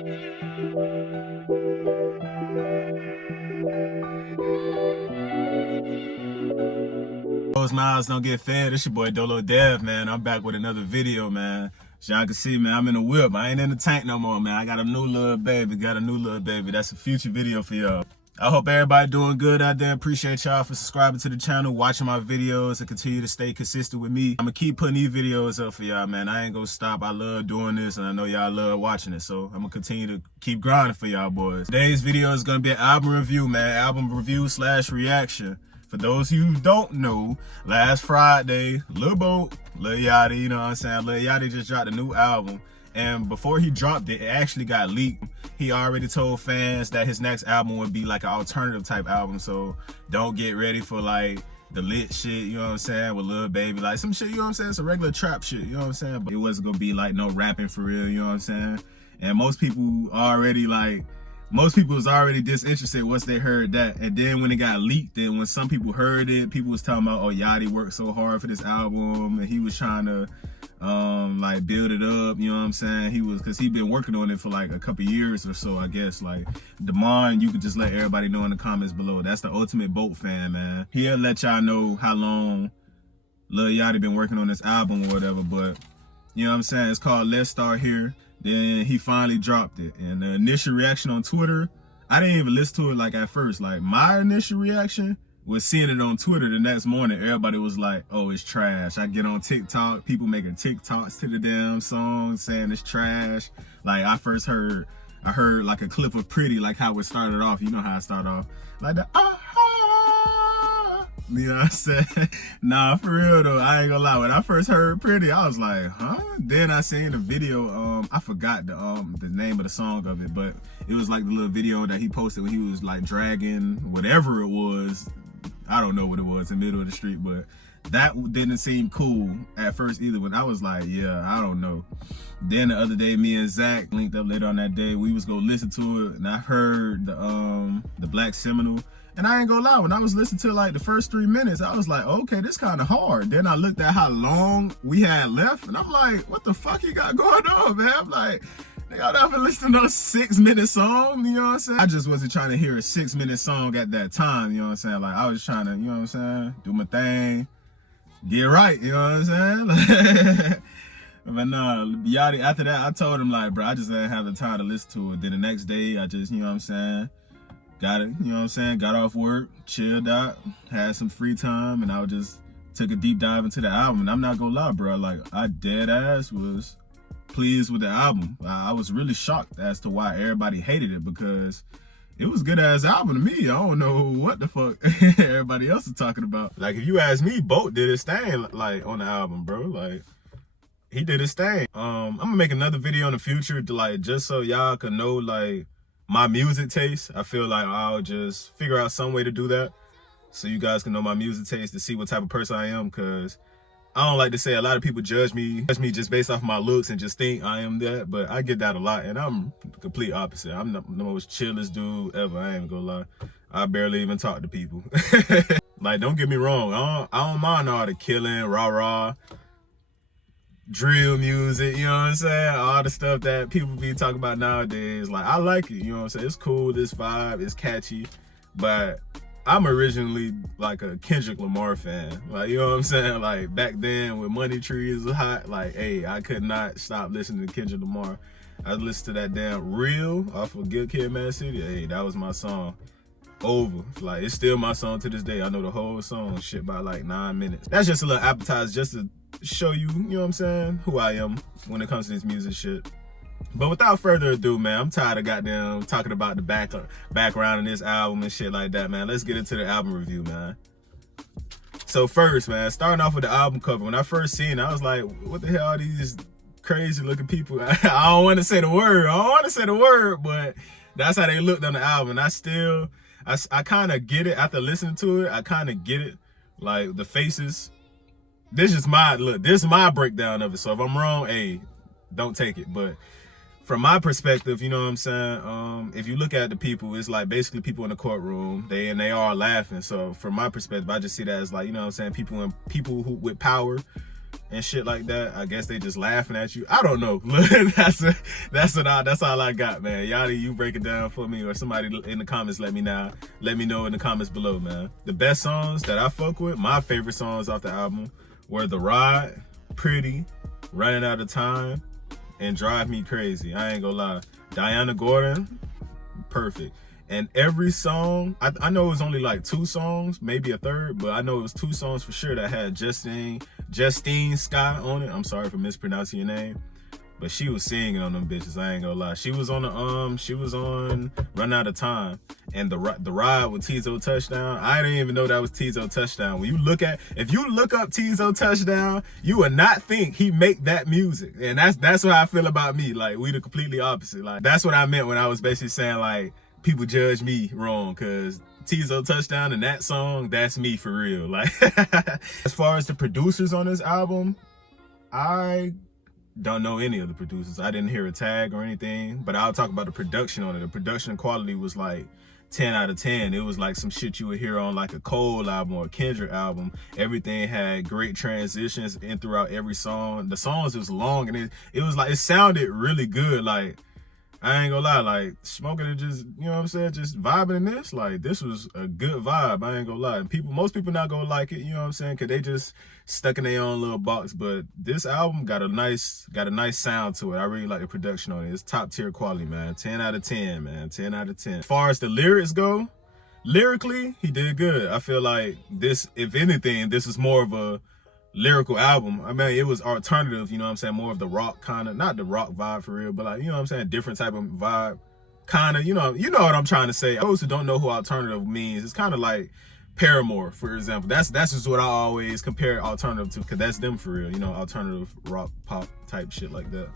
Those mouths don't get fed. It's your boy Dolo Dev, man. I'm back with another video, man. As y'all can see, man, I'm in the whip. I ain't in the tank no more, man. I got a new little baby. That's a future video for y'all. I hope everybody doing good out there. Appreciate y'all for subscribing to the channel, watching my videos, and continue to stay consistent with me. I'm gonna keep putting these videos up for y'all, man. I ain't gonna stop. I love doing this, and I know y'all love watching it. So I'm gonna continue to keep grinding for y'all boys. Today's video is gonna be an album review, man. Album review / reaction. For those of you who don't know, last Friday, Lil Yachty, you know what I'm saying? Lil Yachty just dropped a new album. And before he dropped it, it actually got leaked. He already told fans that his next album would be like an alternative type album. So don't get ready for like the lit shit, you know what I'm saying, with Lil Baby. Like some shit, you know what I'm saying? Some regular trap shit, you know what I'm saying? But it wasn't gonna be like no rapping for real, you know what I'm saying? And most people was already disinterested once they heard that. And then when it got leaked, then when some people heard it, people was talking about, oh, Yachty worked so hard for this album, and he was trying to like build it up, you know what I'm saying? Cause he been working on it for like a couple years or so, I guess. Like Demond, you could just let everybody know in the comments below. That's the ultimate Boat fan, man. He'll let y'all know how long Lil Yachty been working on this album or whatever, but you know what I'm saying? It's called Let's Start Here. Then he finally dropped it. And the initial reaction on Twitter, I didn't even listen to it like at first. Like my initial reaction was seeing it on Twitter the next morning. Everybody was like, oh, it's trash. I get on TikTok, people making TikToks to the damn song saying it's trash. Like I heard like a clip of Pretty, like how it started off. You know how it started off? Like the you know what I'm saying? Nah, for real though, I ain't gonna lie. When I first heard Pretty, I was like, huh? Then I seen the video, I forgot the name of the song of it, but it was like the little video that he posted when he was like dragging whatever it was. I don't know what it was in the middle of the street, but that didn't seem cool at first either. When I was like, yeah, I don't know. Then the other day, me and Zach linked up later on that day. We was gonna listen to it, and I heard the Black Seminole. And I ain't gonna lie, when I was listening to like the first 3 minutes, I was like, okay, this kind of hard. Then I looked at how long we had left, and I'm like, what the fuck you got going on, man? I'm like, nigga, I've been listening to a 6-minute song, you know what I'm saying? I just wasn't trying to hear a 6-minute song at that time, you know what I'm saying? Like, I was trying to, you know what I'm saying, do my thing, get right, you know what I'm saying? Like, but nah, Yachty, after that, I told him, like, bro, I just didn't have the time to listen to it. Then the next day, I just, you know what I'm saying, got it, you know what I'm saying, got off work, chilled out, had some free time, and I just took a deep dive into the album. And I'm not gonna lie, bro, like, I dead ass was pleased with the album. I was really shocked as to why everybody hated it, because it was a good ass album to me. I don't know what the fuck everybody else is talking about. Like, if you ask me, Boat did his thing, like, on the album, bro. Like, he did his thing. I'm gonna make another video in the future to, like, just so y'all can know, like, my music taste. I feel like I'll just figure out some way to do that so you guys can know my music taste, to see what type of person I am, because I don't like to say a lot of people judge me just based off my looks and just think I am that, but I get that a lot, and I'm the complete opposite. I'm the most chillest dude ever. I ain't gonna lie. I barely even talk to people. Like, don't get me wrong. I don't mind all the killing, rah-rah, drill music, you know what I'm saying? All the stuff that people be talking about nowadays. Like, I like it, you know what I'm saying? It's cool, this vibe, it's catchy, but I'm originally like a Kendrick Lamar fan. Like, you know what I'm saying? Like, back then when Money Trees was hot, like, hey, I could not stop listening to Kendrick Lamar. I listened to that damn Real off of Good Kid, Mad City. Hey, that was my song. Over. Like, it's still my song to this day. I know the whole song, shit, by like 9 minutes. That's just a little appetizer just to show you, you know what I'm saying, who I am when it comes to this music shit. But without further ado, man, I'm tired of goddamn talking about the background in this album and shit like that, man. Let's get into the album review, man. So first, man, starting off with the album cover. When I first seen it, I was like, what the hell are these crazy looking people? I don't want to say the word, but that's how they looked on the album. And I kind of get it after listening to it. I kind of get it. Like, the faces. This is my look. This is my breakdown of it. So if I'm wrong, hey, don't take it. But from my perspective, you know what I'm saying? If you look at the people, it's like basically people in the courtroom. They are laughing. So from my perspective, I just see that as like, you know what I'm saying, people who with power and shit like that. I guess they just laughing at you. I don't know. That's all I got, man. Yachty, you break it down for me, or somebody in the comments let me know in the comments below, man. The best songs that I fuck with, my favorite songs off the album were The Ride, Pretty, Running Out of Time, and Drive Me Crazy. I ain't gonna lie. Diana Gordon, perfect. And every song, I know it was only like 2 songs, maybe a third, but I know it was 2 songs for sure that had Justine Scott on it. I'm sorry for mispronouncing your name, but she was singing on them bitches. I ain't gonna lie. She was on Run Out of Time, and the ride with Tizo Touchdown. I didn't even know that was Tizo Touchdown. When if you look up Tizo Touchdown, you would not think he make that music. And that's what I feel about me. Like, we the completely opposite. Like, that's what I meant when I was basically saying like, people judge me wrong, because Tizo Touchdown and that song, that's me for real. Like, as far as the producers on this album, I don't know any of the producers. I didn't hear a tag or anything, but I'll talk about the production on it. The production quality was like 10 out of 10. It was like some shit you would hear on like a Cole album or a Kendrick album. Everything had great transitions in throughout every song. The songs was long, and it was like, it sounded really good. Like, I ain't gonna lie, like, smoking and just, you know what I'm saying, just vibing in this, like, this was a good vibe. I ain't gonna lie. And most people not gonna like it, you know what I'm saying, because they just stuck in their own little box. But this album got a nice sound to it. I really like the production on it. It's top tier quality, man. 10 out of 10, man. 10 out of 10. As far as the lyrics go, lyrically, he did good. I feel like this, if anything, this is more of a lyrical album. I mean, it was alternative, you know what I'm saying, more of the rock kind of, not the rock vibe for real, but like, you know what I'm saying, different type of vibe, kind of, you know what I'm trying to say. Those who don't know who alternative means, it's kind of like Paramore, for example. That's just what I always compare alternative to, because that's them for real, you know, alternative rock pop type shit like that.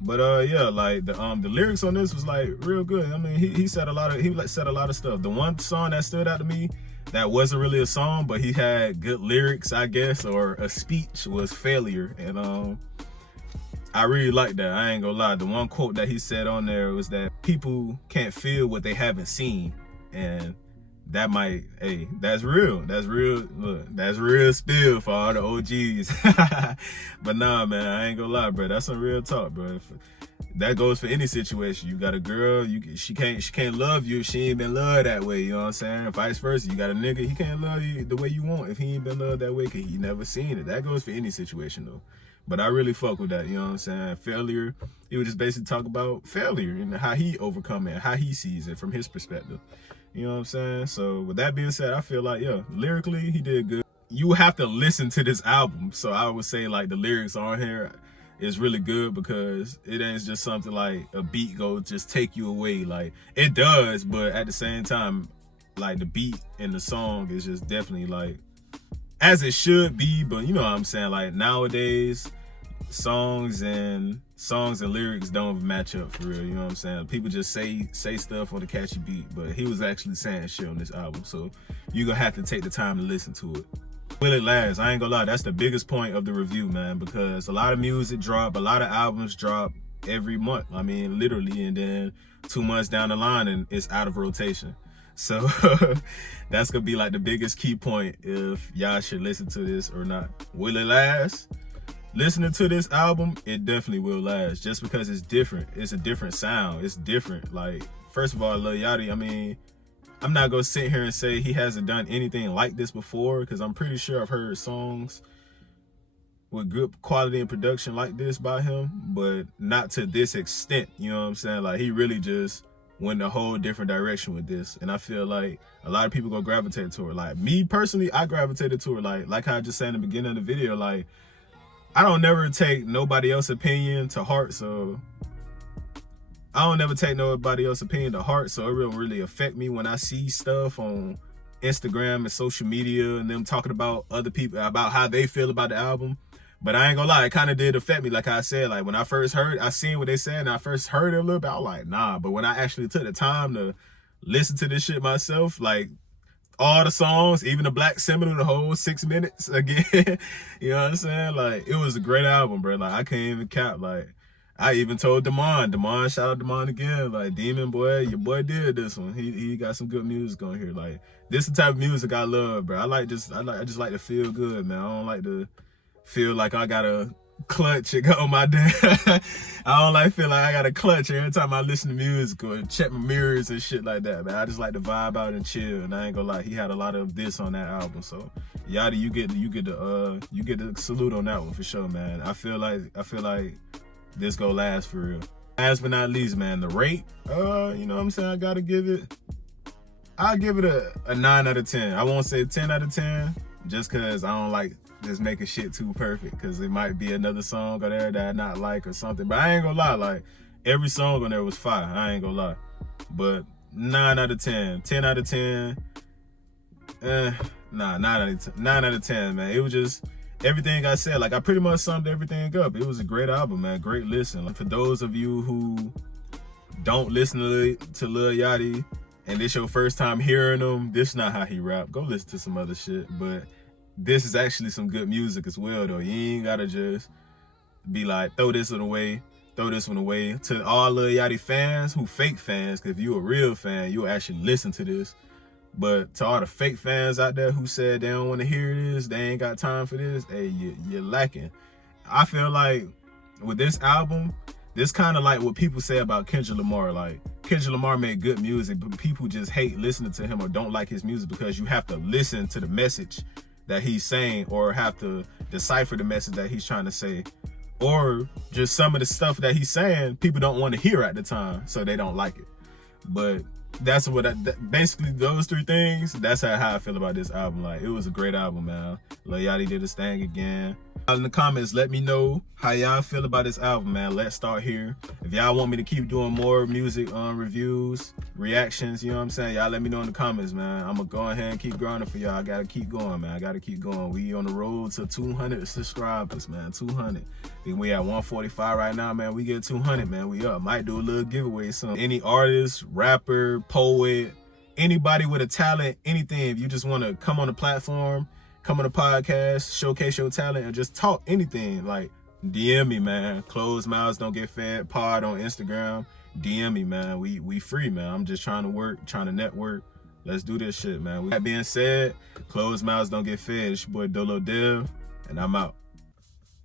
But yeah, like the lyrics on this was like real good. I mean, he said a lot of stuff. The one song that stood out to me that wasn't really a song, but he had good lyrics, I guess, or a speech, was Failure. And I really like that. I ain't gonna lie. The one quote that he said on there was that people can't feel what they haven't seen. And that might, hey, that's real. That's real. Look, that's real spill for all the OGs. But nah, man, I ain't gonna lie, bro. That's some real talk, bro. That goes for any situation. You got a girl, she can't love you if she ain't been loved that way, you know what I'm saying? Vice versa, you got a nigga, he can't love you the way you want if he ain't been loved that way, because he never seen it. That goes for any situation though. But I really fuck with that, you know what I'm saying? Failure, he would just basically talk about failure and how he overcome it, how he sees it from his perspective. You know what I'm saying? So with that being said, I feel like, yeah, lyrically, he did good. You have to listen to this album. So I would say like the lyrics on here is really good, because it ain't just something like a beat go just take you away. Like, it does, but at the same time, like, the beat and the song is just definitely like as it should be. But you know what I'm saying, like, nowadays songs and lyrics don't match up for real, you know what I'm saying? People just say stuff on a catchy beat, but he was actually saying shit on this album, so you're gonna have to take the time to listen to it. Will it last? I ain't gonna lie, that's the biggest point of the review, man, because a lot of music drop, a lot of albums drop every month. I mean, literally, and then 2 months down the line and it's out of rotation. So that's gonna be like the biggest key point if y'all should listen to this or not. Will it last? Listening to this album, it definitely will last, just because it's different. It's a different sound. It's different. Like, first of all, Lil Yachty, I mean, I'm not gonna sit here and say he hasn't done anything like this before, because I'm pretty sure I've heard songs with good quality and production like this by him, but not to this extent, you know what I'm saying? Like, he really just went a whole different direction with this, and I feel like a lot of people gonna gravitate to it. Like, me personally, I gravitated to it. Like how I just said in the beginning of the video, like, I don't never take nobody else's opinion to heart, so it don't really affect me when I see stuff on Instagram and social media and them talking about other people, about how they feel about the album. But I ain't gonna lie, it kind of did affect me. Like I said, like, when I first heard, I seen what they said, and I first heard it a little bit, I was like, nah. But when I actually took the time to listen to this shit myself, like, all the songs, even the Black Seminole, the whole 6 minutes again, you know what I'm saying? Like, it was a great album, bro. Like, I can't even cap. Like, I even told Damon, shout out Damon again, like, Demon boy, your boy did this one. He got some good music on here. Like, this is the type of music I love, bro. I just like to feel good, man. I don't like to feel like I gotta clutch it on my day. I don't like feel like I gotta clutch every time I listen to music or check my mirrors and shit like that, man. I just like to vibe out and chill, and I ain't gonna lie, he had a lot of this on that album. So Yachty, you get the salute on that one for sure, man. I feel like this go last for real. Last but not least, man, the rate, you know what I'm saying, I'll give it a 9 out of 10. I won't say 10 out of 10 just cause I don't like just making shit too perfect, cause it might be another song on there that I not like or something. But I ain't gonna lie, like every song on there was fire. I ain't gonna lie. But 9 out of 10. 10 out of 10. Nah, 9 out of 10, man. It was just everything I said. Like I pretty much summed everything up. It was a great album, man. Great listen. Like, for those of you who don't listen to Lil Yachty and this your first time hearing him, this not how he rap. Go listen to some other shit. But this is actually some good music as well, though. You ain't gotta just be like, throw this one away. To all Lil Yachty fans who fake fans, cause if you a real fan, you'll actually listen to this. But to all the fake fans out there who said they don't want to hear this, they ain't got time for this, hey, you're lacking. I feel like with this album, this kind of like what people say about Kendrick Lamar. Like, Kendrick Lamar made good music, but people just hate listening to him or don't like his music because you have to listen to the message that he's saying or have to decipher the message that he's trying to say. Or just some of the stuff that he's saying, people don't want to hear at the time, so they don't like it. But that's what basically those three things, that's how I feel about this album. Like, it was a great album, man. Lil Yachty did his thing again. In the comments, let me know how y'all feel about this album, man. Let's start here. If y'all want me to keep doing more music reviews, reactions, you know what I'm saying, y'all let me know in the comments, man. I'm gonna go ahead and keep grinding for y'all. I gotta keep going, man. I gotta keep going. We on the road to 200 subscribers, man. 200. I think we at 145 right now, man. We get 200, man. We up. Might do a little giveaway soon. Any artist, rapper, poet, anybody with a talent, anything. If you just want to come on the platform, come on the podcast, showcase your talent, and just talk anything, like, DM me, man. Closed mouths don't get fed. Pod on Instagram. DM me, man. We free, man. I'm just trying to work, trying to network. Let's do this shit, man. With that being said, closed mouths don't get fed. It's your boy Dolo Dev, and I'm out.